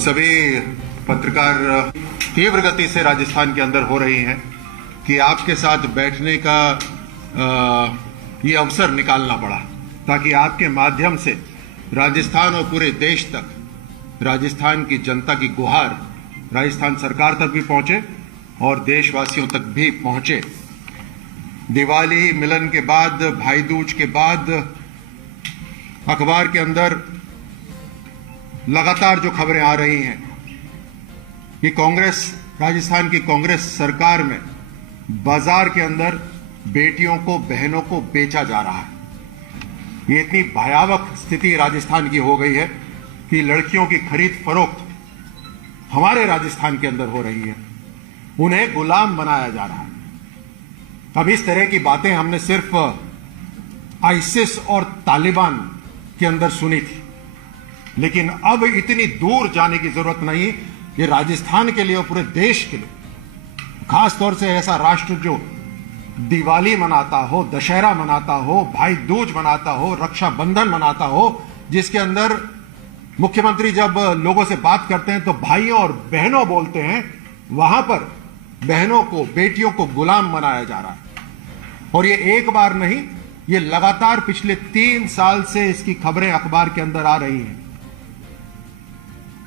सभी पत्रकार तीव्र गति से राजस्थान के अंदर हो रही हैं कि आपके साथ बैठने का ये अवसर निकालना पड़ा ताकि आपके माध्यम से राजस्थान और पूरे देश तक राजस्थान की जनता की गुहार राजस्थान सरकार तक भी पहुंचे और देशवासियों तक भी पहुंचे। दिवाली मिलन के बाद, भाई दूज के बाद अखबार के अंदर लगातार जो खबरें आ रही हैं कि कांग्रेस, राजस्थान की कांग्रेस सरकार में बाजार के अंदर बेटियों को, बहनों को बेचा जा रहा है। ये इतनी भयावह स्थिति राजस्थान की हो गई है कि लड़कियों की खरीद फरोख्त हमारे राजस्थान के अंदर हो रही है, उन्हें गुलाम बनाया जा रहा है। अब इस तरह की बातें हमने सिर्फ आईसिस और तालिबान के अंदर सुनी थी, लेकिन अब इतनी दूर जाने की जरूरत नहीं। ये राजस्थान के लिए और पूरे देश के लिए, खासतौर से ऐसा राष्ट्र जो दिवाली मनाता हो, दशहरा मनाता हो, भाई दूज मनाता हो, रक्षाबंधन मनाता हो, जिसके अंदर मुख्यमंत्री जब लोगों से बात करते हैं तो भाइयों और बहनों बोलते हैं, वहां पर बहनों को, बेटियों को गुलाम बनाया जा रहा है। और ये एक बार नहीं, ये लगातार पिछले 3 साल से इसकी खबरें अखबार के अंदर आ रही हैं।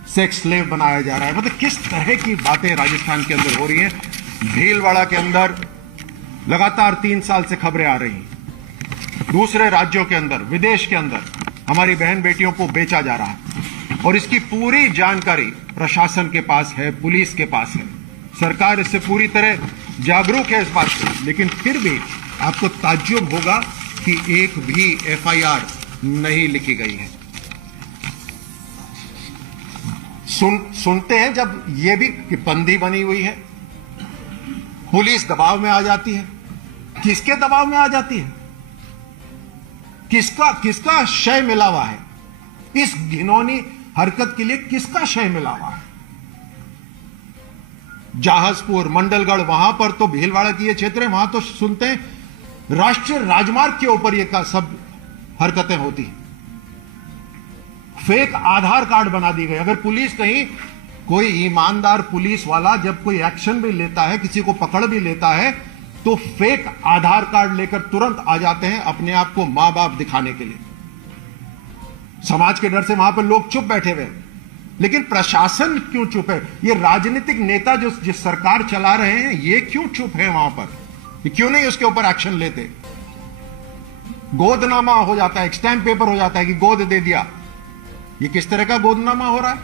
सेक्स स्लेव बनाया जा रहा है। मतलब किस तरह की बातें राजस्थान के अंदर हो रही हैं। भीलवाड़ा के अंदर लगातार 3 साल से खबरें आ रही हैं। दूसरे राज्यों के अंदर, विदेश के अंदर हमारी बहन बेटियों को बेचा जा रहा है और इसकी पूरी जानकारी प्रशासन के पास है, पुलिस के पास है। सरकार इससे पूरी तरह जागरूक है इस बात से, लेकिन फिर भी आपको ताज्जुब होगा कि एक भी एफआईआर नहीं लिखी गई है। सुनते हैं जब ये भी कि बंदी बनी हुई है, पुलिस दबाव में आ जाती है। किसके दबाव में आ जाती है? किसका शय मिला हुआ है? इस घिनौनी हरकत के लिए किसका शय मिला हुआ है? जहाजपुर, मंडलगढ़, वहां पर तो भीलवाड़ा की ये क्षेत्र है, वहां तो सुनते हैं राष्ट्रीय राजमार्ग के ऊपर ये सब हरकतें होती हैं। फेक आधार कार्ड बना दी गए। अगर पुलिस कहीं, कोई ईमानदार पुलिस वाला जब कोई एक्शन भी लेता है, किसी को पकड़ भी लेता है, तो फेक आधार कार्ड लेकर तुरंत आ जाते हैं अपने आप को मां बाप दिखाने के लिए। समाज के डर से वहां पर लोग चुप बैठे हुए। लेकिन प्रशासन क्यों चुप है? ये राजनीतिक नेता जो जिस सरकार चला रहे हैं, ये क्यों चुप है वहां पर? ये क्यों नहीं उसके ऊपर एक्शन लेते? गोदनामा हो जाता है, स्टैंप पेपर हो जाता है कि गोद दे दिया। ये किस तरह का गोदनामा हो रहा है?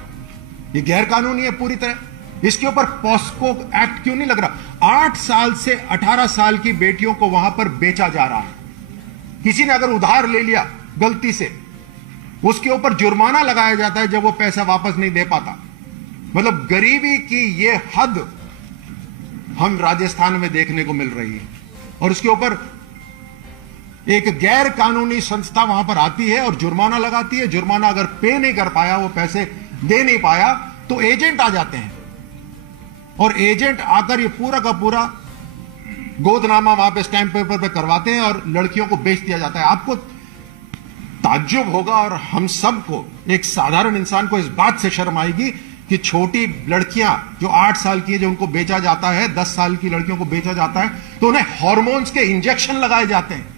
ये गैर कानूनी है पूरी तरह। इसके ऊपर पॉस्को एक्ट क्यों नहीं लग रहा? 8 साल से 18 साल की बेटियों को वहां पर बेचा जा रहा है। किसी ने अगर उधार ले लिया गलती से, उसके ऊपर जुर्माना लगाया जाता है जब वो पैसा वापस नहीं दे पाता। मतलब गरीबी की ये हद हम राजस्थान में देखने को मिल रही है। और उसके ऊपर एक गैर कानूनी संस्था वहां पर आती है और जुर्माना लगाती है। जुर्माना अगर पे नहीं कर पाया, वो पैसे दे नहीं पाया, तो एजेंट आ जाते हैं और एजेंट आकर ये पूरा का पूरा गोदनामा वहां पे स्टैंप पेपर पे करवाते हैं और लड़कियों को बेच दिया जाता है। आपको ताज्जुब होगा और हम सबको, एक साधारण इंसान को इस बात से शर्म आएगी कि छोटी लड़कियां जो 8 साल की है, जो उनको बेचा जाता है, 10 साल की लड़कियों को बेचा जाता है, तो उन्हें हार्मोन्स के इंजेक्शन लगाए जाते हैं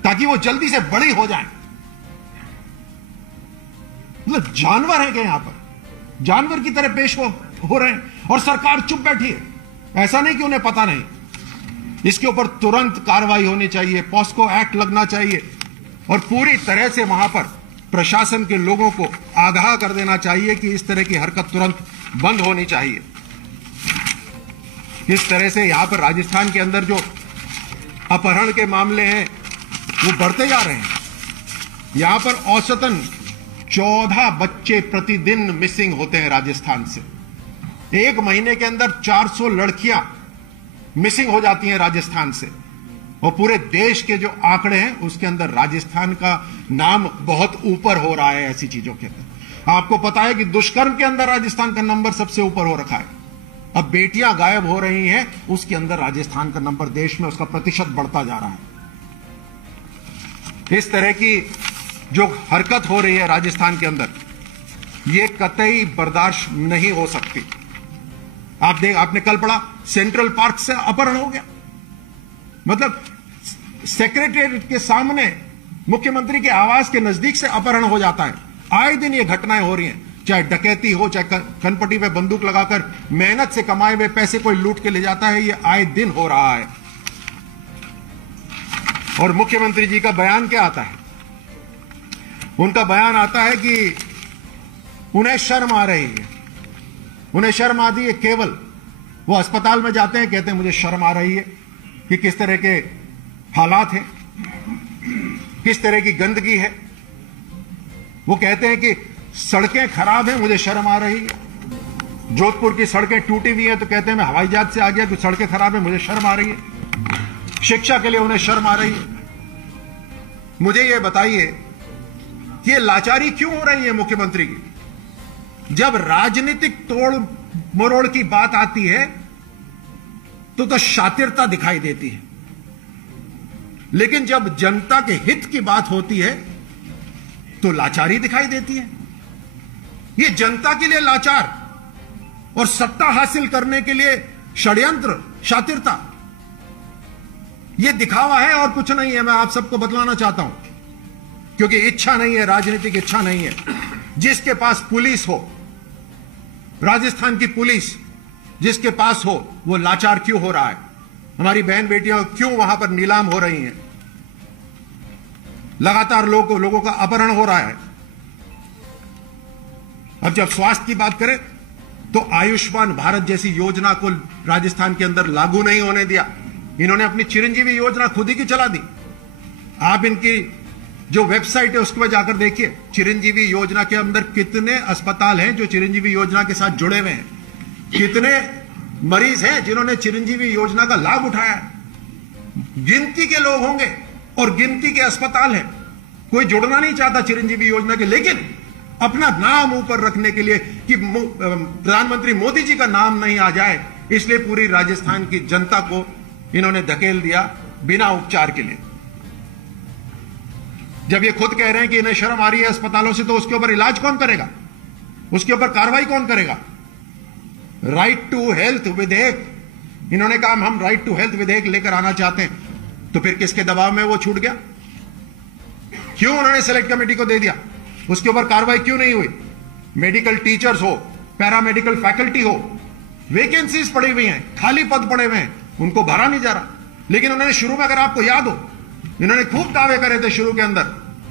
ताकि वो जल्दी से बड़ी हो जाएं। मतलब जानवर है क्या यहां पर? जानवर की तरह पेश हो रहे हैं और सरकार चुप बैठी है। ऐसा नहीं कि उन्हें पता नहीं। इसके ऊपर तुरंत कार्रवाई होनी चाहिए, पॉस्को एक्ट लगना चाहिए और पूरी तरह से वहां पर प्रशासन के लोगों को आगाह कर देना चाहिए कि इस तरह की हरकत तुरंत बंद होनी चाहिए। इस तरह से यहां पर राजस्थान के अंदर जो अपहरण के मामले हैं वो बढ़ते जा रहे हैं। यहां पर औसतन 14 बच्चे प्रतिदिन मिसिंग होते हैं राजस्थान से। 1 महीने के अंदर 400 लड़कियां मिसिंग हो जाती हैं राजस्थान से। और पूरे देश के जो आंकड़े हैं उसके अंदर राजस्थान का नाम बहुत ऊपर हो रहा है ऐसी चीजों के अंदर। आपको पता है कि दुष्कर्म के अंदर राजस्थान का नंबर सबसे ऊपर हो रखा है। अब बेटियां गायब हो रही हैं, उसके अंदर राजस्थान का नंबर, देश में उसका प्रतिशत बढ़ता जा रहा है। इस तरह की जो हरकत हो रही है राजस्थान के अंदर, ये कतई बर्दाश्त नहीं हो सकती। आपने कल पढ़ा सेंट्रल पार्क से अपहरण हो गया, मतलब सेक्रेटेरिएट के सामने मुख्यमंत्री के आवास के नजदीक से अपहरण हो जाता है। आए दिन ये घटनाएं हो रही हैं, चाहे डकैती हो, चाहे कनपट्टी पे बंदूक लगाकर मेहनत से कमाए हुए पैसे कोई लूट के ले जाता है, ये आए दिन हो रहा है। और मुख्यमंत्री जी का बयान क्या आता है? उनका बयान आता है कि उन्हें शर्म आ रही है, उन्हें शर्म आती है। केवल वो अस्पताल में जाते हैं, कहते हैं मुझे शर्म आ रही है कि किस तरह के हालात हैं, किस तरह की गंदगी है। वो कहते हैं कि सड़कें खराब हैं, मुझे शर्म आ रही है। जोधपुर की सड़कें टूटी हुई हैं तो कहते हैं मैं हवाई जहाज से आ गया, कुछ सड़कें खराब हैं, मुझे शर्म आ रही है। शिक्षा के लिए उन्हें शर्म आ रही है। मुझे ये बताइए कि ये लाचारी क्यों हो रही है मुख्यमंत्री की? जब राजनीतिक तोड़ मरोड़ की बात आती है तो शातिरता दिखाई देती है, लेकिन जब जनता के हित की बात होती है तो लाचारी दिखाई देती है। ये जनता के लिए लाचार और सत्ता हासिल करने के लिए षड्यंत्र, शातिरता, ये दिखावा है और कुछ नहीं है। मैं आप सबको बतलाना चाहता हूं, क्योंकि इच्छा नहीं है, राजनीतिक इच्छा नहीं है। जिसके पास पुलिस हो, राजस्थान की पुलिस जिसके पास हो, वो लाचार क्यों हो रहा है? हमारी बहन बेटियां क्यों वहां पर नीलाम हो रही हैं? लगातार लोगों का अपहरण हो रहा है। अब जब स्वास्थ्य की बात करें तो आयुष्मान भारत जैसी योजना को राजस्थान के अंदर लागू नहीं होने दिया। इन्होंने अपनी चिरंजीवी योजना खुद ही की चला दी। आप इनकी जो वेबसाइट है उसके पर जाकर देखिए, चिरंजीवी योजना के अंदर कितने अस्पताल हैं जो चिरंजीवी योजना के साथ जुड़े हुए हैं, कितने मरीज हैं जिन्होंने चिरंजीवी योजना का लाभ उठाया है। गिनती के लोग होंगे और गिनती के अस्पताल हैं। कोई जुड़ना नहीं चाहता चिरंजीवी योजना के, लेकिन अपना नाम ऊपर रखने के लिए कि प्रधानमंत्री मोदी जी का नाम नहीं आ जाए, इसलिए पूरी राजस्थान की जनता को इन्होंने धकेल दिया बिना उपचार के लिए। जब ये खुद कह रहे हैं कि इन्हें शर्म आ रही है अस्पतालों से, तो उसके ऊपर इलाज कौन करेगा? उसके ऊपर कार्रवाई कौन करेगा? राइट टू हेल्थ विधेयक, इन्होंने कहा हम राइट टू हेल्थ विधेयक लेकर आना चाहते हैं, तो फिर किसके दबाव में वो छूट गया? क्यों उन्होंने सेलेक्ट कमेटी को दे दिया? उसके ऊपर कार्रवाई क्यों नहीं हुई? मेडिकल टीचर्स हो, पैरामेडिकल फैकल्टी हो, वैकेंसीज पड़ी हुई हैं, खाली पद पड़े हुए हैं, उनको भरा नहीं जा रहा। लेकिन उन्होंने शुरू में, अगर आपको याद हो, इन्होंने खूब दावे करे थे शुरू के अंदर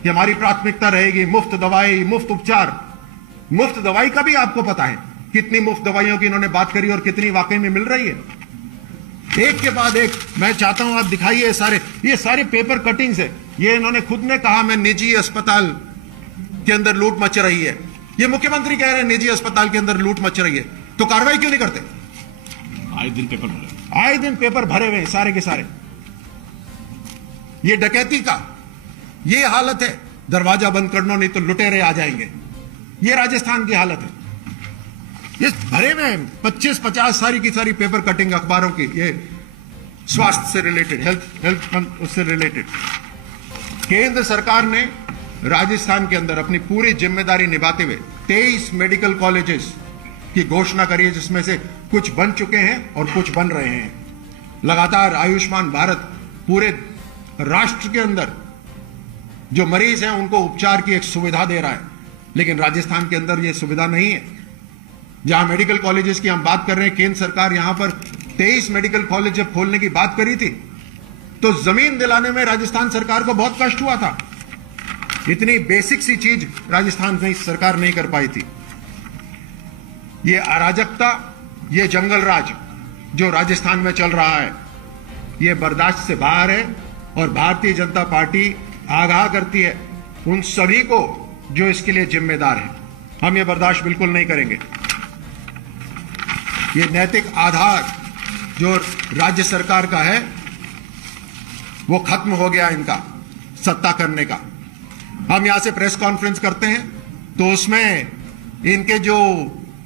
कि हमारी प्राथमिकता रहेगी मुफ्त दवाई, मुफ्त उपचार। मुफ्त दवाई का भी आपको पता है कितनी मुफ्त दवाइयों की इन्होंने बात करी और कितनी वाकई में मिल रही है। एक के बाद एक मैं चाहता हूं आप दिखाइए, ये सारे पेपर कटिंग्स है। ये इन्होंने खुद ने कहा मैं निजी अस्पताल के अंदर लूट मच रही है। ये मुख्यमंत्री कह रहे हैं निजी अस्पताल के अंदर लूट मच रही है, तो कार्रवाई क्यों नहीं करते? आए दिन पेपर भरे हुए हैं सारे के सारे। ये डकैती का ये हालत है, दरवाजा बंद कर लो नहीं तो लुटेरे आ जाएंगे। ये राजस्थान की हालत है। ये भरे में 25-50 सारी की सारी पेपर कटिंग अखबारों की, ये स्वास्थ्य से रिलेटेड, हेल्थ उससे रिलेटेड। केंद्र सरकार ने राजस्थान के अंदर अपनी पूरी जिम्मेदारी निभाते हुए 23 मेडिकल कॉलेजेस की घोषणा करी है, जिसमें से कुछ बन चुके हैं और कुछ बन रहे हैं। लगातार आयुष्मान भारत पूरे राष्ट्र के अंदर जो मरीज हैं उनको उपचार की एक सुविधा दे रहा है, लेकिन राजस्थान के अंदर यह सुविधा नहीं है। जहां मेडिकल कॉलेजेस की हम बात कर रहे हैं, केंद्र सरकार यहां पर 23 मेडिकल कॉलेज जब खोलने की बात करी थी तो जमीन दिलाने में राजस्थान सरकार को बहुत कष्ट हुआ था। इतनी बेसिक सी चीज राजस्थान में सरकार नहीं कर पाई थी। ये अराजकता, ये जंगल राज जो राजस्थान में चल रहा है, ये बर्दाश्त से बाहर है और भारतीय जनता पार्टी आगाह करती है उन सभी को जो इसके लिए जिम्मेदार हैं। हम ये बर्दाश्त बिल्कुल नहीं करेंगे। ये नैतिक आधार जो राज्य सरकार का है वो खत्म हो गया इनका सत्ता करने का। हम यहां से प्रेस कॉन्फ्रेंस करते हैं तो उसमें इनके जो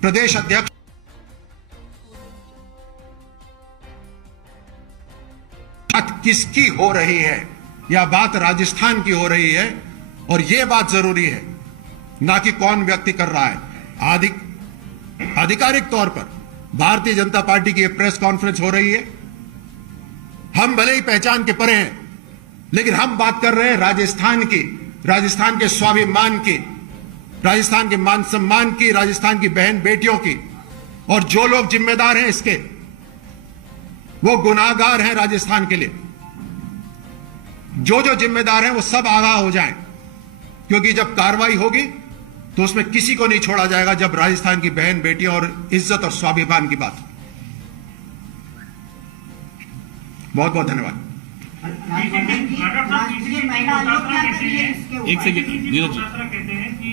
प्रदेश अध्यक्ष बात किसकी हो रही है, या बात राजस्थान की हो रही है, और यह बात जरूरी है, ना कि कौन व्यक्ति कर रहा है। आधिकारिक तौर पर भारतीय जनता पार्टी की प्रेस कॉन्फ्रेंस हो रही है। हम भले ही पहचान के परे हैं, लेकिन हम बात कर रहे हैं राजस्थान की, राजस्थान के स्वाभिमान की, राजस्थान के मान सम्मान की, राजस्थान की बहन बेटियों की। और जो लोग जिम्मेदार हैं इसके, वो गुनाहगार हैं राजस्थान के लिए। जो जिम्मेदार हैं वो सब आगाह हो जाएं, क्योंकि जब कार्रवाई होगी तो उसमें किसी को नहीं छोड़ा जाएगा, जब राजस्थान की बहन बेटियों और इज्जत और स्वाभिमान की बात। बहुत बहुत धन्यवाद। एक सेकंड कहते हैं कि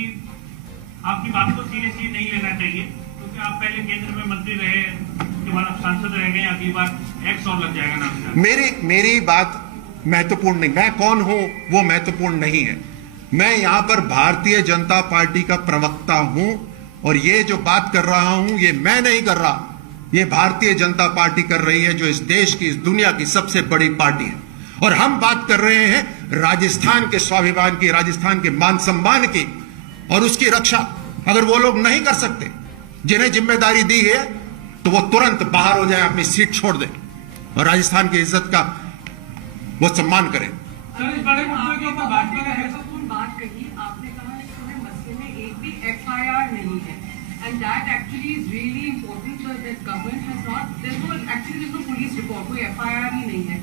आपकी बात को सीरियसली नहीं लेना चाहिए, क्योंकि आप पहले केंद्र में मंत्री रहे, उसके बाद आप सांसद रह गए, अगली बार एक्स और लग जाएगा नाम। मेरी बात महत्वपूर्ण नहीं, मैं कौन हूं वो महत्वपूर्ण नहीं है। मैं यहां पर भारतीय जनता पार्टी का प्रवक्ता हूं, और ये जो बात कर रहा हूं ये मैं नहीं कर रहा, ये भारतीय जनता पार्टी कर रही है, जो इस देश की, इस दुनिया की सबसे बड़ी पार्टी है। और हम बात कर रहे हैं राजस्थान के स्वाभिमान की, राजस्थान के मान सम्मान की और उसकी रक्षा। अगर वो लोग नहीं कर सकते जिन्हें जिम्मेदारी दी है, तो वो तुरंत बाहर हो जाए, अपनी सीट छोड़ दें और राजस्थान की इज्जत का वो सम्मान करें। बात कही, आपने कहा इस मसले में एक भी FIR नहीं है, and that actually is really important that government has not, there's no police report, कोई FIR ही नहीं है।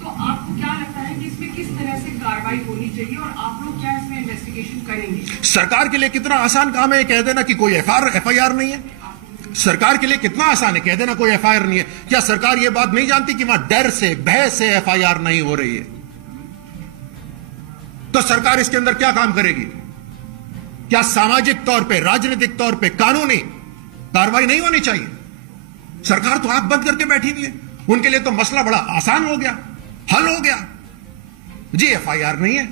तो आपको क्या लगता है कि इसमें किस तरह से कार्रवाई होनी चाहिए और आप लोग क्या इसमें इन्वेस्टिगेशन करेंगे? सरकार के लिए कितना आसान काम है कह देना कि कोई FIR नहीं है। सरकार के लिए कितना आसान है कह देना कोई FIR नहीं है। क्या सरकार ये बात नहीं जानती कि वहां डर से, भय से FIR नहीं हो रही है? तो सरकार इसके अंदर क्या काम करेगी? क्या सामाजिक तौर पे, राजनीतिक तौर पे कानूनी कार्रवाई नहीं होनी चाहिए? सरकार तो आंख बंद करके बैठी हुई है। उनके लिए तो मसला बड़ा आसान हो गया, हल हो गया जी, FIR नहीं है।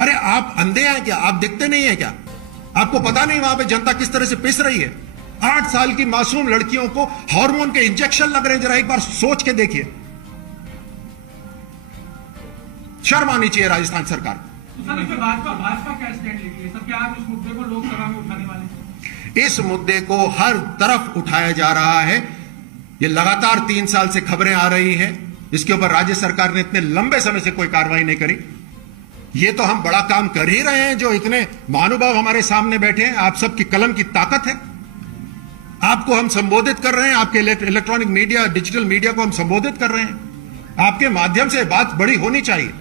अरे आप अंधे हैं क्या? आप दिखते नहीं है क्या? आपको पता नहीं वहां पे जनता किस तरह से पिस रही है? 8 साल की मासूम लड़कियों को हार्मोन के इंजेक्शन लग रहे हैं। जरा एक बार सोच के देखिए, शर्म आनी चाहिए राजस्थान सरकार। सर, इस पे भाजपा क्या स्टैंड लेती है? सर, क्या आप इस मुद्दे को लोकसभा में उठाने वाले हैं? इस मुद्दे को हर तरफ उठाया जा रहा है। ये लगातार 3 साल से खबरें आ रही हैं। इसके ऊपर राज्य सरकार ने इतने लंबे समय से कोई कार्रवाई नहीं करी। ये तो हम बड़ा काम कर ही रहे हैं, जो इतने महानुभाव हमारे सामने बैठे हैं। आप सबकी कलम की ताकत है। आपको हम संबोधित कर रहे हैं, आपके इलेक्ट्रॉनिक मीडिया, डिजिटल मीडिया को हम संबोधित कर रहे हैं। आपके माध्यम से बात बड़ी होनी चाहिए।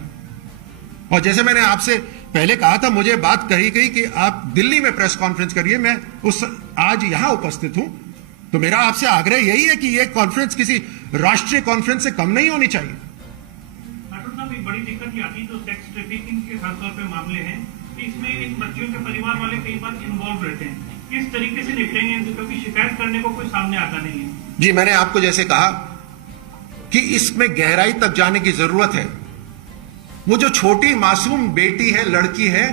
और जैसे मैंने आपसे पहले कहा था, मुझे बात कही गई कि आप दिल्ली में प्रेस कॉन्फ्रेंस करिए। मैं आज यहां उपस्थित हूं, तो मेरा आपसे आग्रह यही है कि यह कॉन्फ्रेंस किसी राष्ट्रीय कॉन्फ्रेंस से कम नहीं होनी चाहिए। एक बड़ी दिक्कत ये आती तो सेक्स ट्रैफिकिंग के खासतौर पे मामले हैं कि इसमें इन बच्चियों के परिवार वाले कई बार इन्वॉल्व रहते हैं। किस तरीके से निपटेंगे? क्योंकि शिकायत करने को कोई सामने आता नहीं है। जी, मैंने आपको जैसे कहा कि इसमें गहराई तक जाने की जरूरत है। वो जो छोटी मासूम बेटी है, लड़की है,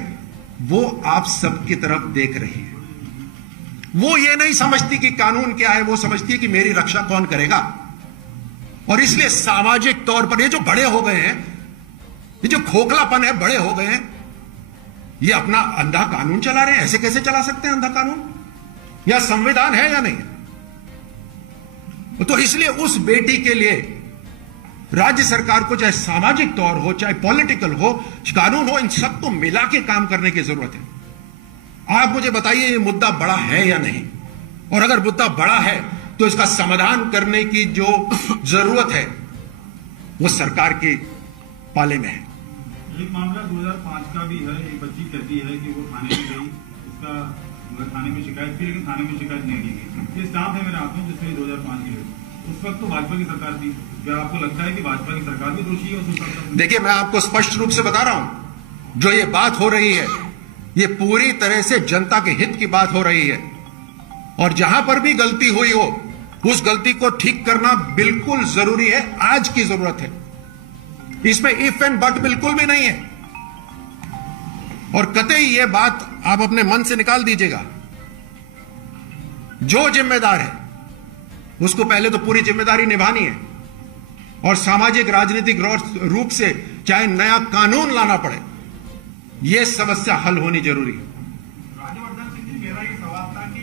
वो आप सबकी तरफ देख रही है। वो ये नहीं समझती कि कानून क्या है, वो समझती है कि मेरी रक्षा कौन करेगा। और इसलिए सामाजिक तौर पर ये जो बड़े हो गए हैं, ये जो खोखलापन है, बड़े हो गए हैं, ये अपना अंधा कानून चला रहे हैं। ऐसे कैसे चला सकते हैं अंधा कानून? या संविधान है या नहीं? तो इसलिए उस बेटी के लिए राज्य सरकार को, चाहे सामाजिक तौर हो, चाहे पॉलिटिकल हो, कानून हो, इन सबको मिला के काम करने की जरूरत है। आप मुझे बताइए ये मुद्दा बड़ा है या नहीं? और अगर मुद्दा बड़ा है तो इसका समाधान करने की जो जरूरत है वो सरकार के पाले में है। एक मामला 2005 का भी है। एक बच्ची कहती है कि वो थाने में गई, उसका थाने में शिकायत की, लेकिन थाने में शिकायत नहीं की गई। ये स्टाम्प है मेरे हाथ में, जिसमें 2005 की है। उस वक्त तो भाजपा की सरकार थी। क्या आपको लगता है कि भाजपा की सरकार भी दोषी है? देखिए, मैं आपको स्पष्ट रूप से बता रहा हूं, जो ये बात हो रही है, ये पूरी तरह से जनता के हित की बात हो रही है। और जहां पर भी गलती हुई हो, उस गलती को ठीक करना बिल्कुल जरूरी है, आज की जरूरत है। इसमें इफ एंड बट बिल्कुल भी नहीं है। और कतई ये बात आप अपने मन से निकाल दीजिएगा। जो जिम्मेदार है उसको पहले तो पूरी जिम्मेदारी निभानी है, और सामाजिक राजनीतिक रूप से चाहे नया कानून लाना पड़े, यह समस्या हल होनी जरूरी है। राज्यवर्धन सिंह जी, मेरा ये सवाल था कि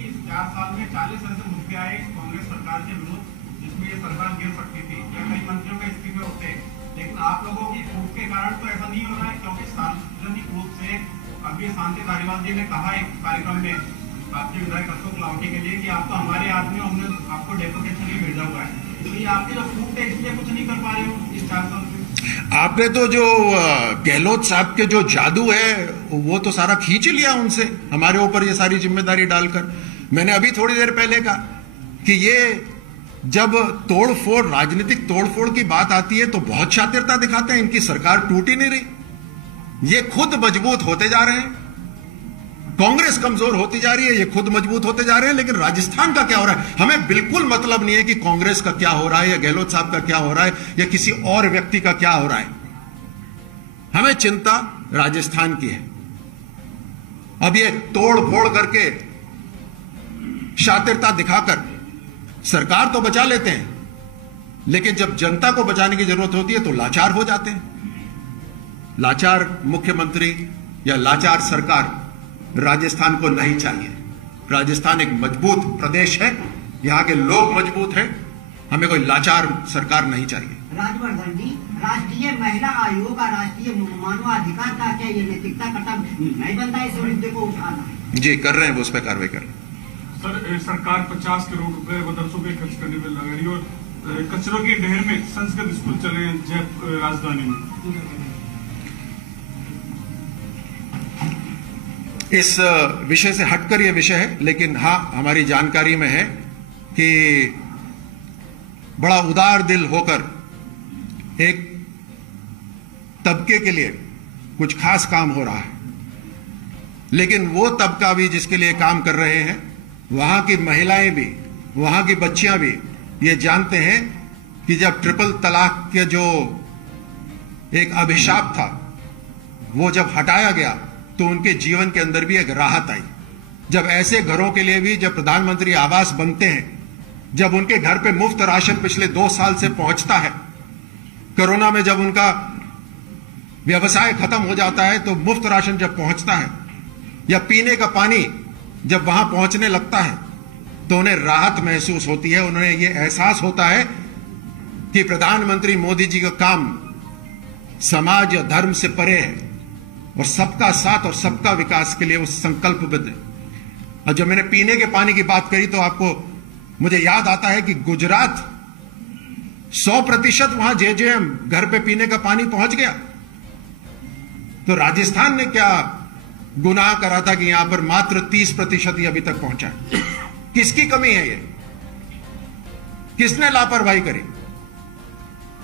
आप लोगों की फूट के कारण तो ऐसा नहीं हो रहा है, क्योंकि सार्वजनिक रूप से अभी शांति धारीवाल जी ने कहा एक कार्यक्रम में आपके विधायक अशोक लावटी के लिए कि आप तो हमारे आदमी, हमने आपको डेपुटेशन ही भेजा हुआ है, तो ये आपकी जो फूट है इसलिए कुछ नहीं कर पा रहे हो इस 4 साल से। आपने तो जो गहलोत साहब के जो जादू है वो तो सारा खींच लिया उनसे, हमारे ऊपर ये सारी जिम्मेदारी डालकर। मैंने अभी थोड़ी देर पहले कहा कि ये जब तोड़फोड़, राजनीतिक तोड़फोड़ की बात आती है तो बहुत शातिरता दिखाते हैं, इनकी सरकार टूट ही नहीं रही, ये खुद मजबूत होते जा रहे हैं। कांग्रेस कमजोर होती जा रही है, ये खुद मजबूत होते जा रहे हैं। लेकिन राजस्थान का क्या हो रहा है, हमें बिल्कुल मतलब नहीं है कि कांग्रेस का क्या हो रहा है या गहलोत साहब का क्या हो रहा है या किसी और व्यक्ति का क्या हो रहा है। हमें चिंता राजस्थान की है। अब ये तोड़ फोड़ करके, शातिरता दिखाकर सरकार तो बचा लेते हैं, लेकिन जब जनता को बचाने की जरूरत होती है तो लाचार हो जाते हैं। लाचार मुख्यमंत्री या लाचार सरकार राजस्थान को नहीं चाहिए। राजस्थान एक मजबूत प्रदेश है, यहां के लोग मजबूत हैं, हमें कोई लाचार सरकार नहीं चाहिए। राजवर्धन जी, राष्ट्रीय महिला आयोग और राष्ट्रीय मानवाधिकार का क्या ये नैतिकता कर्तव्य नहीं बनता है इस मुद्दे को उठाना? जी कर रहे हैं, वो उस पर कार्रवाई कर रहे हैं। सर, सरकार 50 करोड़ रुपए मदरसों पे खर्च करने में लग रही है और कचरों के ढेर में संस्कृत स्कूल चले हैं जयपुर राजधानी में। इस विषय से हटकर यह विषय है, लेकिन हां हमारी जानकारी में है कि बड़ा उदार दिल होकर एक तबके के लिए कुछ खास काम हो रहा है। लेकिन वो तबका भी जिसके लिए काम कर रहे हैं, वहां की महिलाएं भी, वहां की बच्चियां भी ये जानते हैं कि जब ट्रिपल तलाक के जो एक अभिशाप था वो जब हटाया गया तो उनके जीवन के अंदर भी एक राहत आई। जब ऐसे घरों के लिए भी जब प्रधानमंत्री आवास बनते हैं, जब उनके घर पे मुफ्त राशन पिछले 2 साल से पहुंचता है, कोरोना में जब उनका व्यवसाय खत्म हो जाता है तो मुफ्त राशन जब पहुंचता है, या पीने का पानी जब वहां पहुंचने लगता है तो उन्हें राहत महसूस होती है। उन्हें यह एहसास होता है कि प्रधानमंत्री मोदी जी का काम समाज या धर्म से परे है और सबका साथ और सबका विकास के लिए वो संकल्पबद्ध है। और जब मैंने पीने के पानी की बात करी तो आपको मुझे याद आता है कि गुजरात 100% वहां जेजेएम घर पे पीने का पानी पहुंच गया, तो राजस्थान ने क्या गुनाह करा था कि यहां पर मात्र 30% ही अभी तक पहुंचा है। किसकी कमी है ये, किसने लापरवाही करी,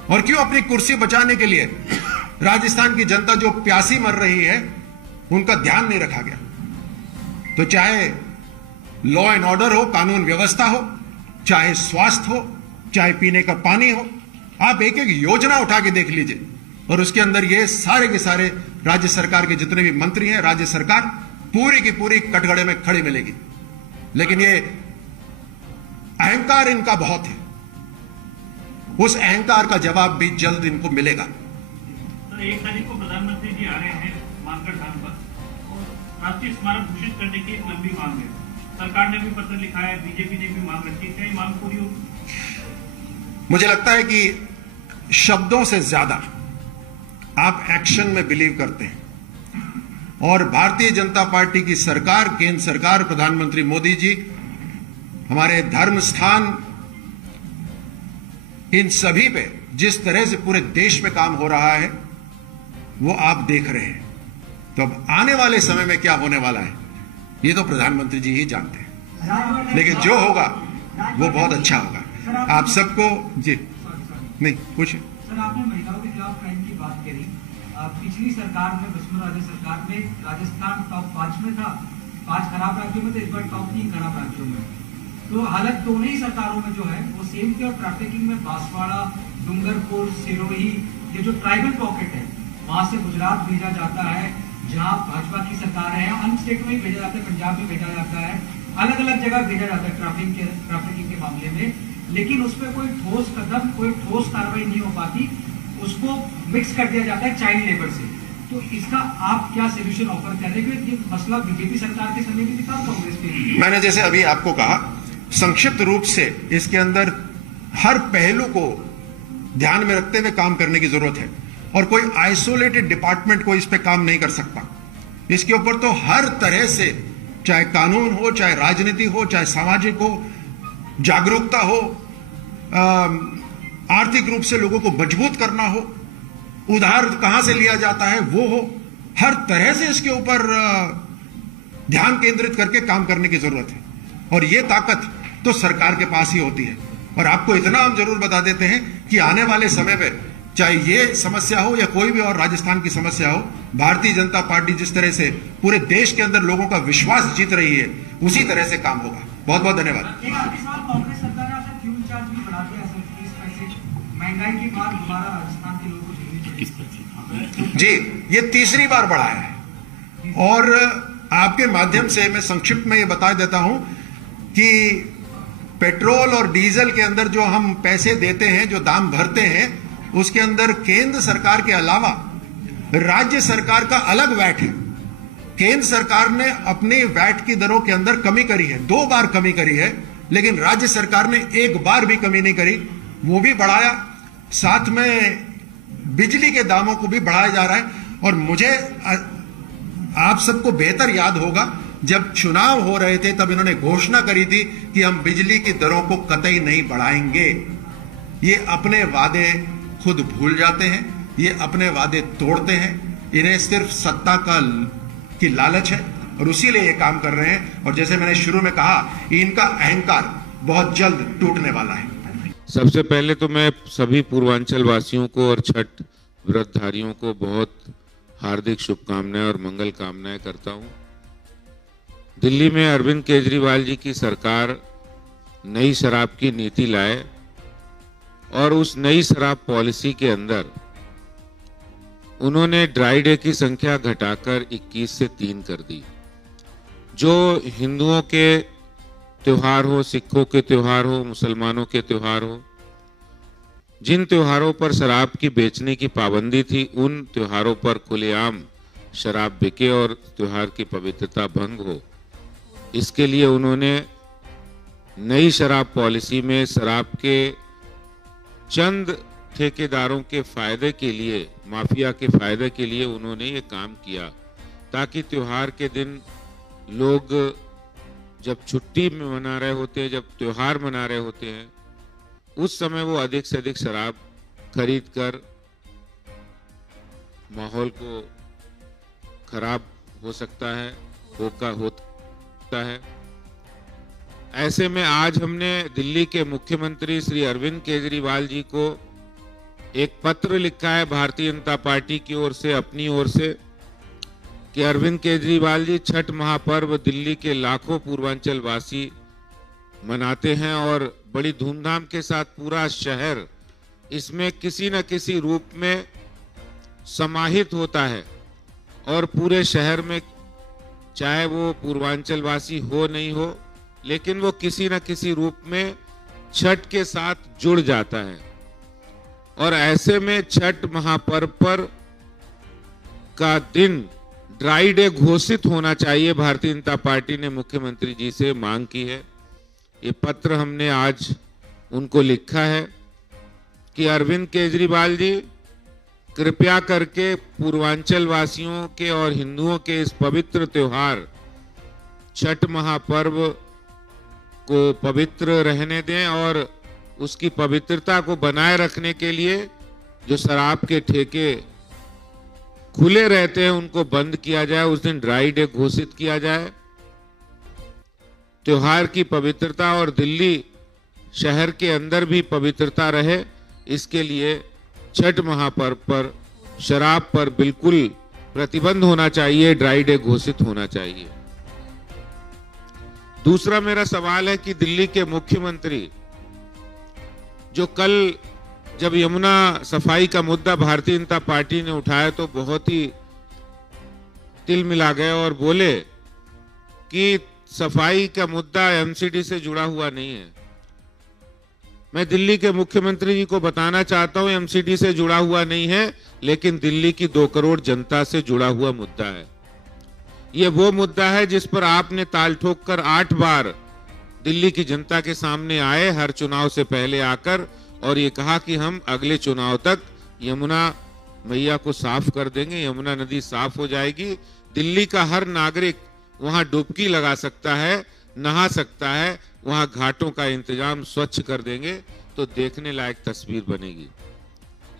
और क्यों अपनी कुर्सी बचाने के लिए राजस्थान की जनता जो प्यासी मर रही है उनका ध्यान नहीं रखा गया। तो चाहे लॉ एंड ऑर्डर हो, कानून व्यवस्था हो, चाहे स्वास्थ्य हो, चाहे पीने का पानी हो, आप एक एक योजना उठा के देख लीजिए और उसके अंदर ये सारे के सारे राज्य सरकार के जितने भी मंत्री हैं, राज्य सरकार पूरी की पूरी कटघरे में खड़ी मिलेगी। लेकिन ये अहंकार इनका बहुत है, उस अहंकार का जवाब भी जल्द इनको मिलेगा। तो 1 तारीख को प्रधानमंत्री जी आ रहे हैं मानगढ़ धाम पर और राष्ट्रीय स्मारक घोषित करने की एक लंबी मांग है। सरकार ने भी पत्र लिखा है, बीजेपी ने भी मांग रखी है, क्या ये मांग पूरी होगी? मुझे लगता है कि शब्दों से ज्यादा आप एक्शन में बिलीव करते हैं और भारतीय जनता पार्टी की सरकार, केंद्र सरकार, प्रधानमंत्री मोदी जी, हमारे धर्म स्थान, इन सभी पे जिस तरह से पूरे देश में काम हो रहा है वो आप देख रहे हैं। तो अब आने वाले समय में क्या होने वाला है ये तो प्रधानमंत्री जी ही जानते हैं, लेकिन जो होगा वो बहुत अच्छा होगा। आप सबको जी नहीं पूछिए। सर, आपने महिलाओं के खिलाफ क्राइम की बात करी। पिछली सरकार में, वसुंधरा राजे सरकार में, राजस्थान टॉप 5 में था, 5 खराब राज्यों में, तो इस बार टॉप 3 खराब राज्यों में। तो हालत दोनों ही सरकारों में जो है वो सेम थी। और ट्रैफिकिंग में बांसवाड़ा, डूंगरपुर, सिरोही, ये जो ट्राइबल पॉकेट है वहां से गुजरात भेजा जाता है, जहां भाजपा की सरकार है, अन्य स्टेट में भेजा जाता है, पंजाब में भेजा जाता है, अलग अलग जगह भेजा जाता है ट्रैफिकिंग के मामले में। लेकिन उस पर कोई ठोस कदम, कोई ठोस कार्रवाई नहीं हो पाती, उसको मिक्स कर दिया जाता है चाइल्ड लेबर से। तो इसका आप क्या सोल्यूशन ऑफर कर रहे हैं? ये मसला बीजेपी सरकार के समय में भी था, कांग्रेस के। मैंने जैसे अभी आपको कहा, संक्षिप्त रूप से इसके अंदर हर पहलू को ध्यान में रखते हुए काम करने की जरूरत है। और कोई आइसोलेटेड डिपार्टमेंट कोई इस पे काम नहीं कर सकता। इसके ऊपर तो हर तरह से, चाहे कानून हो, चाहे राजनीति हो, चाहे सामाजिक हो, जागरूकता हो, आर्थिक रूप से लोगों को मजबूत करना हो, उधार कहां से लिया जाता है वो हो, हर तरह से इसके ऊपर ध्यान केंद्रित करके काम करने की जरूरत है। और ये ताकत तो सरकार के पास ही होती है। और आपको इतना हम जरूर बता देते हैं कि आने वाले समय में चाहे ये समस्या हो या कोई भी और राजस्थान की समस्या हो, भारतीय जनता पार्टी जिस तरह से पूरे देश के अंदर लोगों का विश्वास जीत रही है, उसी तरह से काम होगा। बहुत बहुत धन्यवाद। एक आखिरी सवाल, कांग्रेस सरकार ने अपना फ्यूल चार्ज भी बढ़ा दिया है 30 पैसे। महंगाई की मार दोबारा राजस्थान के लोगों को झेलनी पड़ेगी। जी, ये तीसरी बार बढ़ा है। और आपके माध्यम से मैं संक्षिप्त में ये बता देता हूं कि पेट्रोल और डीजल के अंदर जो हम पैसे देते हैं, जो दाम भरते हैं, उसके अंदर केंद्र सरकार के अलावा राज्य सरकार का अलग वैट है। केंद्र सरकार ने अपने वैट की दरों के अंदर कमी करी है, 2 बार कमी करी है, लेकिन राज्य सरकार ने 1 बार भी कमी नहीं करी, वो भी बढ़ाया। साथ में बिजली के दामों को भी बढ़ाया जा रहा है। और मुझे आप सबको बेहतर याद होगा, जब चुनाव हो रहे थे तब इन्होंने घोषणा करी थी कि हम बिजली की दरों को कतई नहीं बढ़ाएंगे। ये अपने वादे खुद भूल जाते हैं, ये अपने वादे तोड़ते हैं। इन्हें सिर्फ सत्ता की लालच है और उसीलिए ये काम कर रहे हैं। और जैसे मैंने शुरू में कहा, इनका अहंकार बहुत जल्द टूटने वाला है। सबसे पहले तो मैं सभी पूर्वांचल वासियों को और छठ व्रतधारियों को बहुत हार्दिक शुभकामनाएं और मंगल कामनाएं करता हूं। दिल्ली में अरविंद केजरीवाल जी की सरकार नई शराब की नीति लाए और उस नई शराब पॉलिसी के अंदर उन्होंने ड्राई डे की संख्या घटाकर 21 से 3 कर दी। जो हिंदुओं के त्योहार हो, सिखों के त्योहार हो, मुसलमानों के त्योहार हो, जिन त्योहारों पर शराब की बेचने की पाबंदी थी, उन त्योहारों पर खुलेआम शराब बिके और त्योहार की पवित्रता भंग हो, इसके लिए उन्होंने नई शराब पॉलिसी में शराब के चंद ठेकेदारों के फायदे के लिए, माफिया के फायदे के लिए उन्होंने ये काम किया, ताकि त्योहार के दिन लोग जब छुट्टी में मना रहे होते हैं, जब त्योहार मना रहे होते हैं, उस समय वो अधिक से अधिक शराब खरीद कर माहौल को खराब हो सकता है, होता है। ऐसे में आज हमने दिल्ली के मुख्यमंत्री श्री अरविंद केजरीवाल जी को एक पत्र लिखा है भारतीय जनता पार्टी की ओर से, अपनी ओर से, कि अरविंद केजरीवाल जी, छठ महापर्व दिल्ली के लाखों पूर्वांचल वासी मनाते हैं और बड़ी धूमधाम के साथ पूरा शहर इसमें किसी न किसी रूप में समाहित होता है। और पूरे शहर में, चाहे वो पूर्वांचल वासी हो नहीं हो, लेकिन वो किसी न किसी रूप में छठ के साथ जुड़ जाता है। और ऐसे में छठ महापर्व पर का दिन ड्राई डे घोषित होना चाहिए। भारतीय जनता पार्टी ने मुख्यमंत्री जी से मांग की है। ये पत्र हमने आज उनको लिखा है कि अरविंद केजरीवाल जी, कृपया करके पूर्वांचल वासियों के और हिंदुओं के इस पवित्र त्योहार छठ महापर्व को पवित्र रहने दें और उसकी पवित्रता को बनाए रखने के लिए जो शराब के ठेके खुले रहते हैं उनको बंद किया जाए, उस दिन ड्राई डे घोषित किया जाए। त्योहार की पवित्रता और दिल्ली शहर के अंदर भी पवित्रता रहे, इसके लिए छठ महापर्व पर शराब पर बिल्कुल प्रतिबंध होना चाहिए, ड्राई डे घोषित होना चाहिए। दूसरा मेरा सवाल है कि दिल्ली के मुख्यमंत्री जो कल जब यमुना सफाई का मुद्दा भारतीय जनता पार्टी ने उठाया तो बहुत ही तिल मिला गए और बोले कि सफाई का मुद्दा एमसीडी से जुड़ा हुआ नहीं है। मैं दिल्ली के मुख्यमंत्री जी को बताना चाहता हूं, एमसीडी से जुड़ा हुआ नहीं है, लेकिन दिल्ली की 2 करोड़ जनता से जुड़ा हुआ मुद्दा है। ये वो मुद्दा है जिस पर आपने ताल ठोक कर 8 बार दिल्ली की जनता के सामने आए, हर चुनाव से पहले आकर, और ये कहा कि हम अगले चुनाव तक यमुना मैया को साफ कर देंगे, यमुना नदी साफ हो जाएगी, दिल्ली का हर नागरिक वहां डुबकी लगा सकता है, नहा सकता है, वहां घाटों का इंतजाम स्वच्छ कर देंगे तो देखने लायक तस्वीर बनेगी।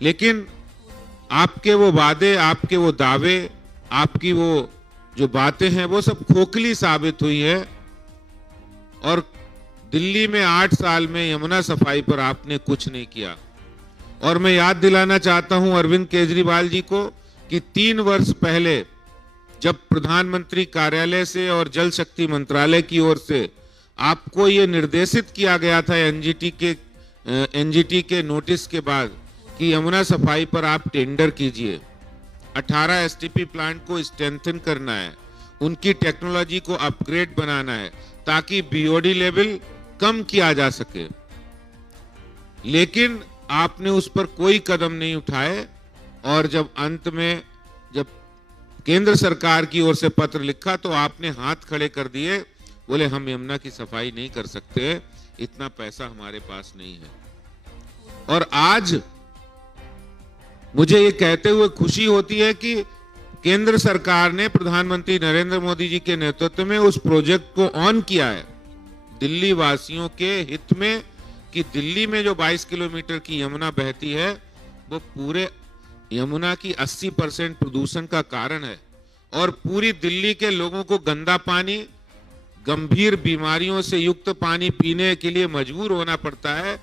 लेकिन आपके वो वादे, आपके वो दावे, आपकी वो जो बातें हैं वो सब खोखली साबित हुई है। और दिल्ली में 8 साल में यमुना सफाई पर आपने कुछ नहीं किया। और मैं याद दिलाना चाहता हूं अरविंद केजरीवाल जी को कि 3 वर्ष पहले जब प्रधानमंत्री कार्यालय से और जल शक्ति मंत्रालय की ओर से आपको ये निर्देशित किया गया था एनजीटी के नोटिस के बाद कि यमुना सफाई पर आप टेंडर कीजिए, 18 एसटीपी प्लांट को स्ट्रेंथन करना है, उनकी टेक्नोलॉजी को अपग्रेड बनाना है ताकि बीओडी लेवल कम किया जा सके। लेकिन आपने उस पर कोई कदम नहीं उठाए और जब अंत में जब केंद्र सरकार की ओर से पत्र लिखा तो आपने हाथ खड़े कर दिए, बोले हम यमुना की सफाई नहीं कर सकते, इतना पैसा हमारे पास नहीं है। और आज मुझे ये कहते हुए खुशी होती है कि केंद्र सरकार ने प्रधानमंत्री नरेंद्र मोदी जी के नेतृत्व में उस प्रोजेक्ट को ऑन किया है दिल्ली वासियों के हित में, कि दिल्ली में जो 22 किलोमीटर की यमुना बहती है वो पूरे यमुना की 80% प्रदूषण का कारण है और पूरी दिल्ली के लोगों को गंदा पानी, गंभीर बीमारियों से युक्त पानी पीने के लिए मजबूर होना पड़ता है।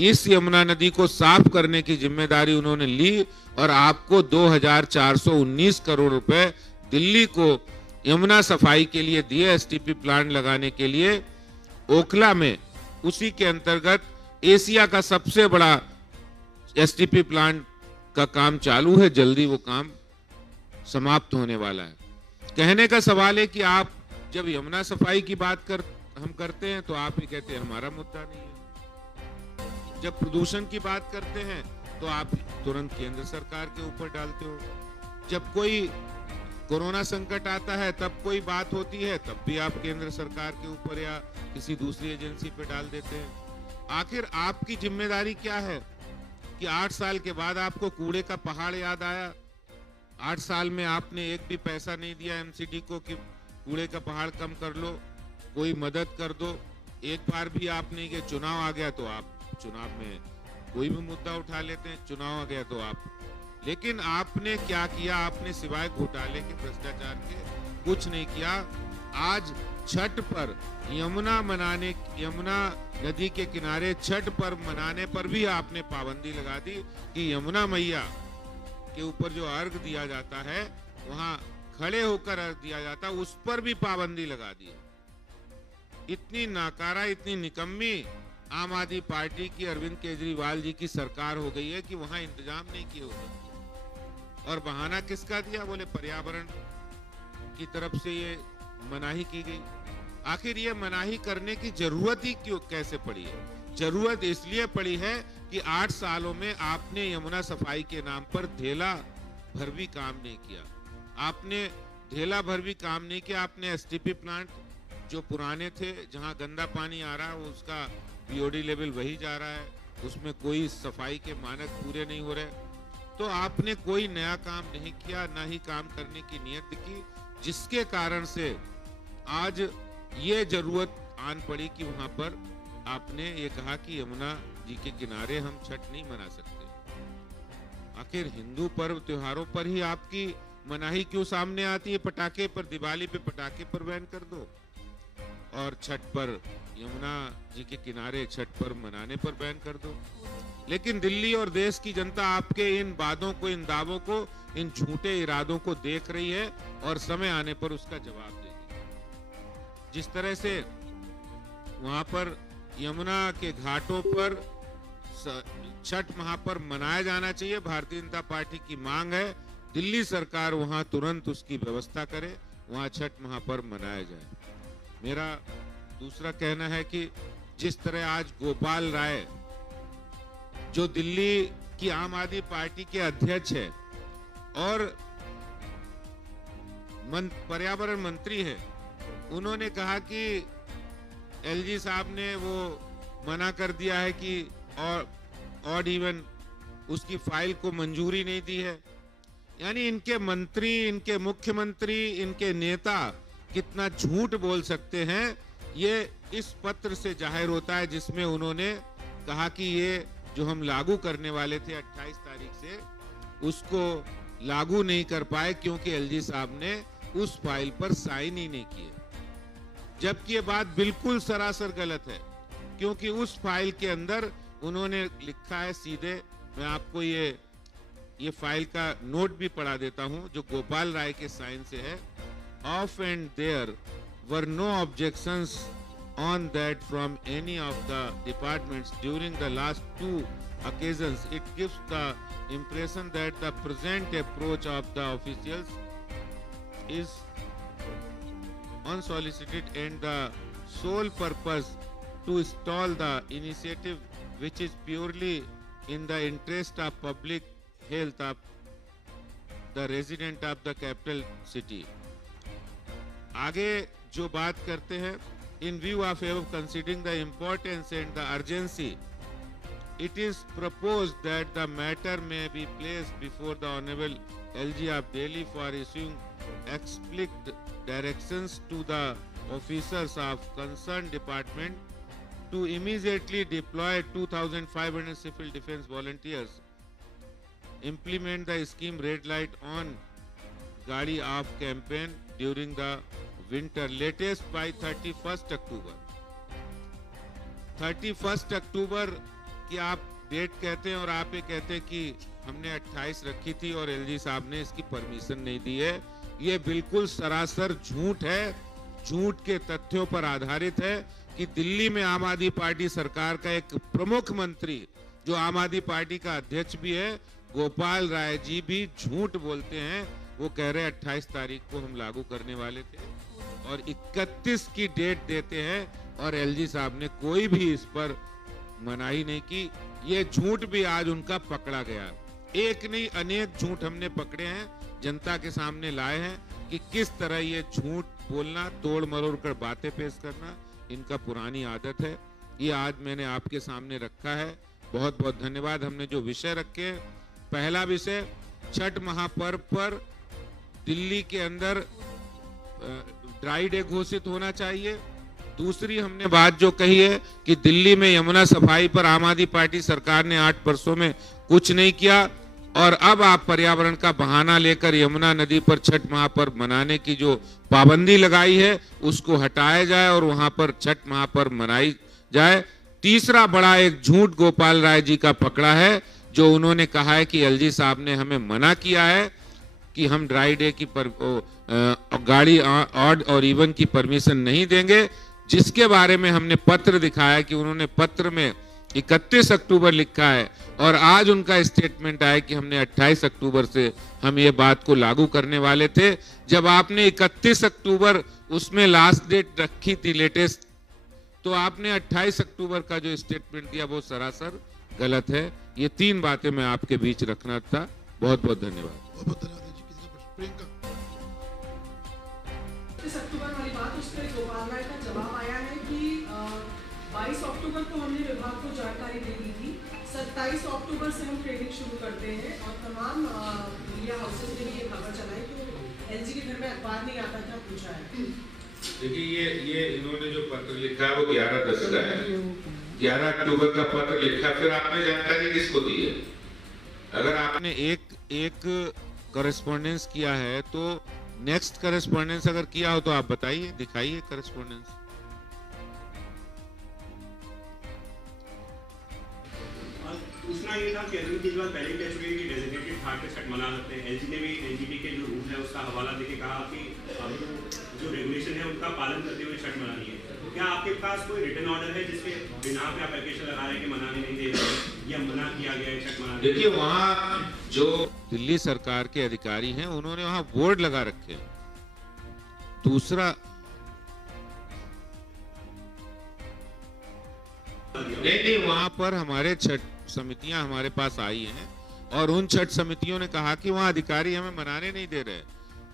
इस यमुना नदी को साफ करने की जिम्मेदारी उन्होंने ली और आपको 2419 करोड़ रुपए दिल्ली को यमुना सफाई के लिए दिए, एसटीपी प्लांट लगाने के लिए। ओखला में उसी के अंतर्गत एशिया का सबसे बड़ा एसटीपी प्लांट का काम चालू है, जल्दी वो काम समाप्त होने वाला है। कहने का सवाल है कि आप जब यमुना सफाई की बात हम करते हैं तो आप ही कहते हैं हमारा मुद्दा नहीं है, जब प्रदूषण की बात करते हैं तो आप तुरंत केंद्र सरकार के ऊपर डालते हो, जब कोई कोरोना संकट आता है तब कोई बात होती है तब भी आप केंद्र सरकार के ऊपर या किसी दूसरी एजेंसी पे डाल देते हैं। आखिर आपकी जिम्मेदारी क्या है कि 8 साल के बाद आपको कूड़े का पहाड़ याद आया? 8 साल में आपने एक भी पैसा नहीं दिया एमसीडी को कि कूड़े का पहाड़ कम कर लो, कोई मदद कर दो। एक बार भी आपने, ये चुनाव आ गया तो आप चुनाव में कोई भी मुद्दा उठा लेते हैं, चुनाव आ गया तो आप, लेकिन आपने क्या किया? आपने सिवाय घोटाले के, भ्रष्टाचार के कुछ नहीं किया। आज छठ पर यमुना नदी के किनारे छठ पर्व मनाने पर भी आपने पाबंदी लगा दी कि यमुना मैया के ऊपर जो अर्घ दिया जाता है वहां खड़े होकर अर्घ दिया जाता, उस पर भी पाबंदी लगा दी। इतनी नाकारा, इतनी निकम्मी आम आदमी पार्टी की, अरविंद केजरीवाल जी की सरकार हो गई है कि वहां इंतजाम नहीं किए होते। और बहाना किसका दिया? बोले पर्यावरण की तरफ से ये मनाही की गई। आखिर ये मनाही करने की जरूरत ही क्यों, कैसे पड़ी है? जरूरत इसलिए पड़ी है कि 8 सालों में आपने यमुना सफाई के नाम पर धेला भर भी काम नहीं किया। आपने धेला भर भी काम नहीं किया। आपने एसटीपी प्लांट जो पुराने थे, जहां गंदा पानी आ रहा है उसका बीओडी लेवल वही जा रहा है, उसमें कोई सफाई के मानक पूरे नहीं हो रहे। तो आपने कोई नया काम नहीं किया, ना ही काम करने की नीयत की, जिसके कारण से आज ये जरूरत आन पड़ी कि वहां पर आपने ये कहा कि यमुना जी के किनारे हम छठ नहीं मना सकते। आखिर हिंदू पर्व त्योहारों पर ही आपकी मनाही क्यों सामने आती है? पटाखे पर, दिवाली पे पटाखे पर बैन कर दो और छठ पर, यमुना जी के किनारे छठ पर्व मनाने पर बैन कर दो। लेकिन दिल्ली और देश की जनता आपके इन वादों को, इन दावों को, इन झूठे इरादों को देख रही है और समय आने पर उसका जवाब देगी। जिस तरह से वहां पर यमुना के घाटों पर छठ महापर्व मनाया जाना चाहिए, भारतीय जनता पार्टी की मांग है दिल्ली सरकार वहां तुरंत उसकी व्यवस्था करे, वहां छठ महापर्व मनाया जाए। मेरा दूसरा कहना है कि जिस तरह आज गोपाल राय, जो दिल्ली की आम आदमी पार्टी के अध्यक्ष है और पर्यावरण मंत्री है, उन्होंने कहा कि एलजी साहब ने वो मना कर दिया है कि और ऑड इवन उसकी फाइल को मंजूरी नहीं दी है। यानी इनके मंत्री, इनके मुख्यमंत्री, इनके नेता कितना झूठ बोल सकते हैं, ये इस पत्र से जाहिर होता है, जिसमें उन्होंने कहा कि ये जो हम लागू करने वाले थे 28 तारीख से, उसको लागू नहीं कर पाए क्योंकि एलजी साहब ने उस फाइल पर साइन ही नहीं किए। जबकि ये बात बिल्कुल सरासर गलत है, क्योंकि उस फाइल के अंदर उन्होंने लिखा है सीधे, मैं आपको ये फाइल का नोट भी पढ़ा देता हूं जो गोपाल राय के साइन से है। Of and there were no objections on that from any of the departments during the last 2 occasions. It gives the impression that the present approach of the officials is unsolicited and the sole purpose to stall the initiative which is purely in the interest of public health of the resident of the capital city. आगे जो बात करते हैं, in view of considering the importance and the urgency, it is proposed that the matter may be placed before the Honorable LG of Delhi for issuing explicit directions to the officers of concerned department to immediately deploy 2,500 civil defense volunteers, implement the scheme Red Light on Gadi Off campaign during the winter latest by 31st October. 31st अक्टूबर की आप date कहते हैं और आप ये कहते हैं कि हमने 28 रखी थी और एलजी साहब ने इसकी परमिशन नहीं दी है। ये बिल्कुल सरासर झूठ है, झूठ के तथ्यों पर आधारित है कि दिल्ली में आम आदमी पार्टी सरकार का एक प्रमुख मंत्री जो आम आदमी पार्टी का अध्यक्ष भी है, गोपाल राय जी भी झूठ बोलते हैं। वो कह रहे 28 तारीख को हम लागू करने वाले थे और 31 की डेट देते हैं और एलजी साहब ने कोई भी इस पर मनाही नहीं की। ये झूठ भी आज उनका पकड़ा गया। एक नहीं अनेक झूठ हमने पकड़े हैं, जनता के सामने लाए हैं कि किस तरह ये झूठ बोलना, तोड़ मरोड़ कर बातें पेश करना इनका पुरानी आदत है। ये आज मैंने आपके सामने रखा है। बहुत बहुत धन्यवाद। हमने जो विषय रखे, पहला विषय छठ महापर्व पर दिल्ली के अंदर ड्राई डे घोषित होना चाहिए। दूसरी हमने बात जो कही है कि दिल्ली में यमुना सफाई पर आम आदमी पार्टी सरकार ने 8 वर्षों में कुछ नहीं किया और अब आप पर्यावरण का बहाना लेकर यमुना नदी पर छठ महापर्व मनाने की जो पाबंदी लगाई है उसको हटाया जाए और वहां पर छठ महापर्व मनाई जाए। तीसरा बड़ा एक झूठ गोपाल राय जी का पकड़ा है, जो उन्होंने कहा है कि एलजी साहब ने हमें मना किया है कि हम ड्राई डे की गाड़ी ऑड और इवन की परमिशन नहीं देंगे, जिसके बारे में हमने पत्र दिखाया कि उन्होंने पत्र में 31 अक्टूबर लिखा है और आज उनका स्टेटमेंट आया कि हमने 28 अक्टूबर से हम ये बात को लागू करने वाले थे। जब आपने 31 अक्टूबर उसमें लास्ट डेट रखी थी लेटेस्ट, तो आपने 28 अक्टूबर का जो स्टेटमेंट दिया वो सरासर गलत है। ये 3 बातें मैं आपके बीच रखना था। बहुत बहुत धन्यवाद। 31 अक्टूबर वाली बात, उस पर गोपाल राय का जवाब आया है कि 22 अक्टूबर को हमने विभाग को जानकारी दे दी थी, 27 अक्टूबर से हम ट्रेनिंग शुरू करते हैं और तमाम मीडिया हाउसेस ने भी ये खबर चलाई कि एलजी के घर में अखबार नहीं आता था, पूछा है। देखिए ये इन्होंने जो पत्र लिखा है वो 11/10 का है। 11 अक्टूबर का पत्र लिखा, फिर आपने जानकारी किसको दी है? अगर आपने एक कॉरेस्पॉन्डेंस किया है तो नेक्स्ट कॉरेस्पॉन्डेंस अगर किया हो तो आप बताइए, दिखाइए कॉरेस्पॉन्डेंस। पूछना ये था कि अरविंद केजरीवाल पहले कह चुके हैं कि डेजिग्नेटेड घाट पे छठ मना सकते हैं। एलजी ने भी एनजीटी के जो रूल है उसका हवाला देके कहा कि जो रेगुलेशन है उनका पालन करते हुए छठ मनानी है। क्या आपके पास कोई रिटन ऑर्डर है जिसके बिना पे आप एप्लीकेशन लगा रहे हैं कि मनाने नहीं दे रहे या मना किया गया है छठ मनाने? देखिए वहाँ जो दिल्ली सरकार के अधिकारी हैं उन्होंने वहाँ बोर्ड लगा रखे हैं। दूसरा नहीं, वहां पर हमारे छठ समितियां हमारे पास आई हैं और उन छठ समितियों ने कहा कि वहां अधिकारी हमें मनाने नहीं दे रहे।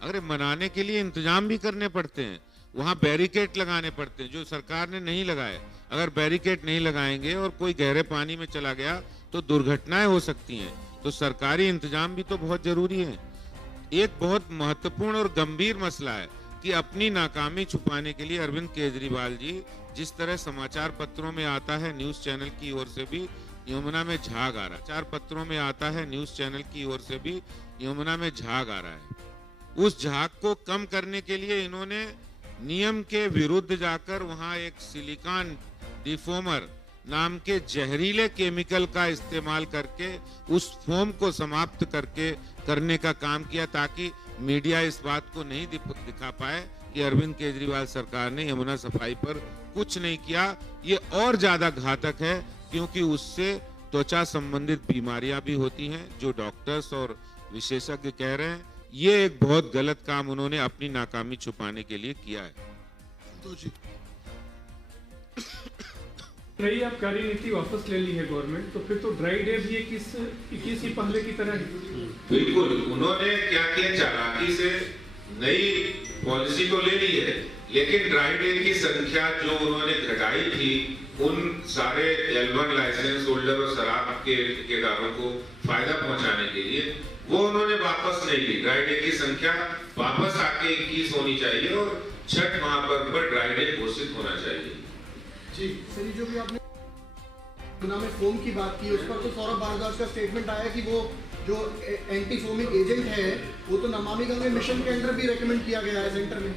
अगर मनाने के लिए इंतजाम भी करने पड़ते हैं, वहां बैरिकेड लगाने पड़ते हैं जो सरकार ने नहीं लगाए। अगर बैरिकेड नहीं लगाएंगे और कोई गहरे पानी में चला गया तो दुर्घटनाएं हो सकती हैं। तो सरकारी इंतजाम भी तो बहुत जरूरी है। एक बहुत महत्वपूर्ण और गंभीर मसला है कि अपनी नाकामी छुपाने के लिए अरविंद केजरीवाल जी जिस तरह समाचार पत्रों में आता है, न्यूज चैनल की ओर से भी यमुना में झाग आ रहा है। समाचार पत्रों में आता है, न्यूज चैनल की ओर से भी यमुना में झाग आ रहा है। उस झाग को कम करने के लिए इन्होंने नियम के विरुद्ध जाकर वहां एक सिलिकॉन डिफोमर नाम के जहरीले केमिकल का इस्तेमाल करके उस फोम को समाप्त करने का काम किया, ताकि मीडिया इस बात को नहीं दिखा पाए कि अरविंद केजरीवाल सरकार ने यमुना सफाई पर कुछ नहीं किया। ये और ज्यादा घातक है क्योंकि उससे त्वचा संबंधित बीमारियां भी होती हैं, जो डॉक्टर्स और विशेषज्ञ कह रहे हैं। ये एक बहुत गलत काम उन्होंने अपनी नाकामी छुपाने के लिए किया है। तो जी रही अब कार्य नीति वापस ले ली है गवर्नमेंट, तो फिर तो ड्राई डे भी 21 ही पहले की तरह है। बिल्कुल, उन्होंने क्या किया, चालाकी से नई पॉलिसी तो ले ली है, लेकिन ड्राई डे की संख्या जो उन्होंने घटाई थी उन सारे L1 लाइसेंस होल्डर और शराब के ठेकेदारों को फायदा पहुंचाने के लिए वो उन्होंने वापस नहीं ली। ड्राई डे की संख्या वापस आके 21 होनी चाहिए और छठ महापर्व पर ड्राई डे घोषित होना चाहिए। जी सर, जो भी आपने यमुना में फोम की बात की, उस पर तो सौरभ भारद्वाज का स्टेटमेंट आया कि वो जो एंटी फोमिंग एजेंट है वो तो नमामि गंगे मिशन के अंडर भी रेकमेंड किया गया है सेंटर में।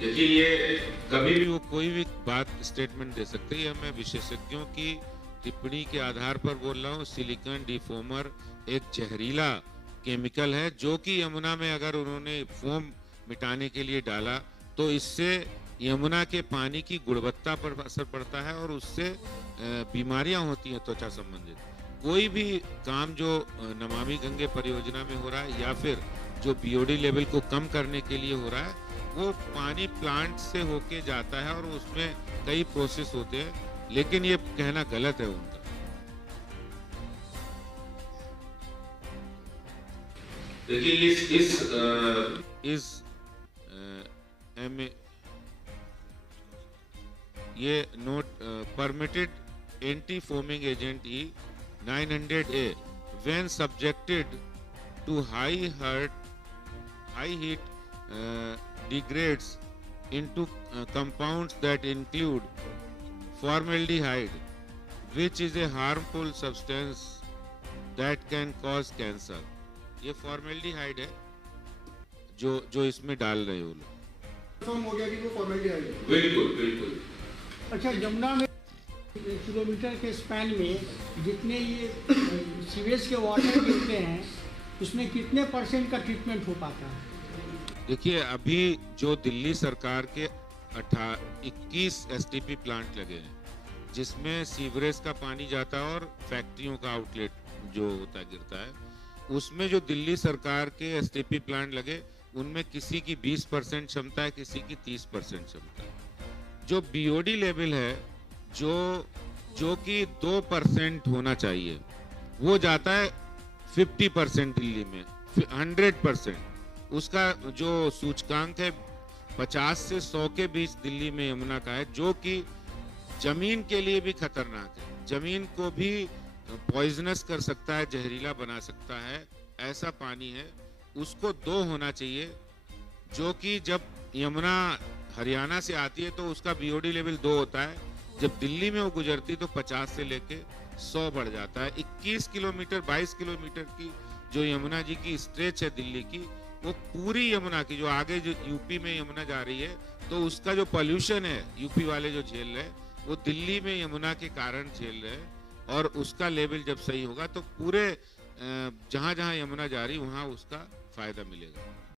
देखिए, ये कभी भी वो कोई भी बात स्टेटमेंट दे सकते हैं। मैं विशेषज्ञों की टिप्पणी के आधार पर बोल रहा हूँ। सिलिकॉन डिफोमर एक जहरीला केमिकल है जो कि यमुना में अगर उन्होंने फोम मिटाने के लिए डाला तो इससे यमुना के पानी की गुणवत्ता पर असर पड़ता है और उससे बीमारियां होती हैं त्वचा संबंधित। कोई भी काम जो नमामि गंगे परियोजना में हो रहा है या फिर जो बीओडी लेवल को कम करने के लिए हो रहा है, वो पानी प्लांट से होके जाता है और उसमें कई प्रोसेस होते हैं, लेकिन ये कहना गलत है उनका। देखिए, ये not permitted anti foaming agent E900A when subjected to high heat degrades into compounds that include formaldehyde, which is a harmful substance that can cause cancer. ये फॉर्मेल्डिहाइड है जो इसमें डाल रहे हो लोग। हो गया कि वो फॉर्मेल्डिहाइड है। बिल्कुल बिल्कुल। अच्छा, यमुना में किलोमीटर के स्पैन में जितने ये सीवेज के वाटर गिरते हैं उसमें कितने % का ट्रीटमेंट हो पाता है? देखिए, अभी जो दिल्ली सरकार के 21 STP प्लांट लगे हैं जिसमें सीवरेज का पानी जाता है और फैक्ट्रियों का आउटलेट जो होता गिरता है, उसमें जो दिल्ली सरकार के STP प्लांट लगे उनमें किसी की 20% क्षमता है, किसी की 30% क्षमता है। जो BOD लेवल है जो कि 2% होना चाहिए, वो जाता है 50% दिल्ली में, 100%। उसका जो सूचकांक है 50 से 100 के बीच दिल्ली में यमुना का है, जो कि जमीन के लिए भी खतरनाक है। जमीन को भी पॉइजनस कर सकता है, जहरीला बना सकता है, ऐसा पानी है। उसको 2 होना चाहिए, जो कि जब यमुना हरियाणा से आती है तो उसका BOD लेवल 2 होता है। जब दिल्ली में वो गुजरती तो 50 से लेके 100 बढ़ जाता है। 21 किलोमीटर 22 किलोमीटर की जो यमुना जी की स्ट्रेच है दिल्ली की, वो पूरी यमुना की जो आगे जो यूपी में यमुना जा रही है, तो उसका जो पॉल्यूशन है यूपी वाले जो झेल रहे हैं, वो दिल्ली में यमुना के कारण झेल रहे हैं। और उसका लेवल जब सही होगा तो पूरे जहां जहां यमुना जा रही वहां उसका फायदा मिलेगा।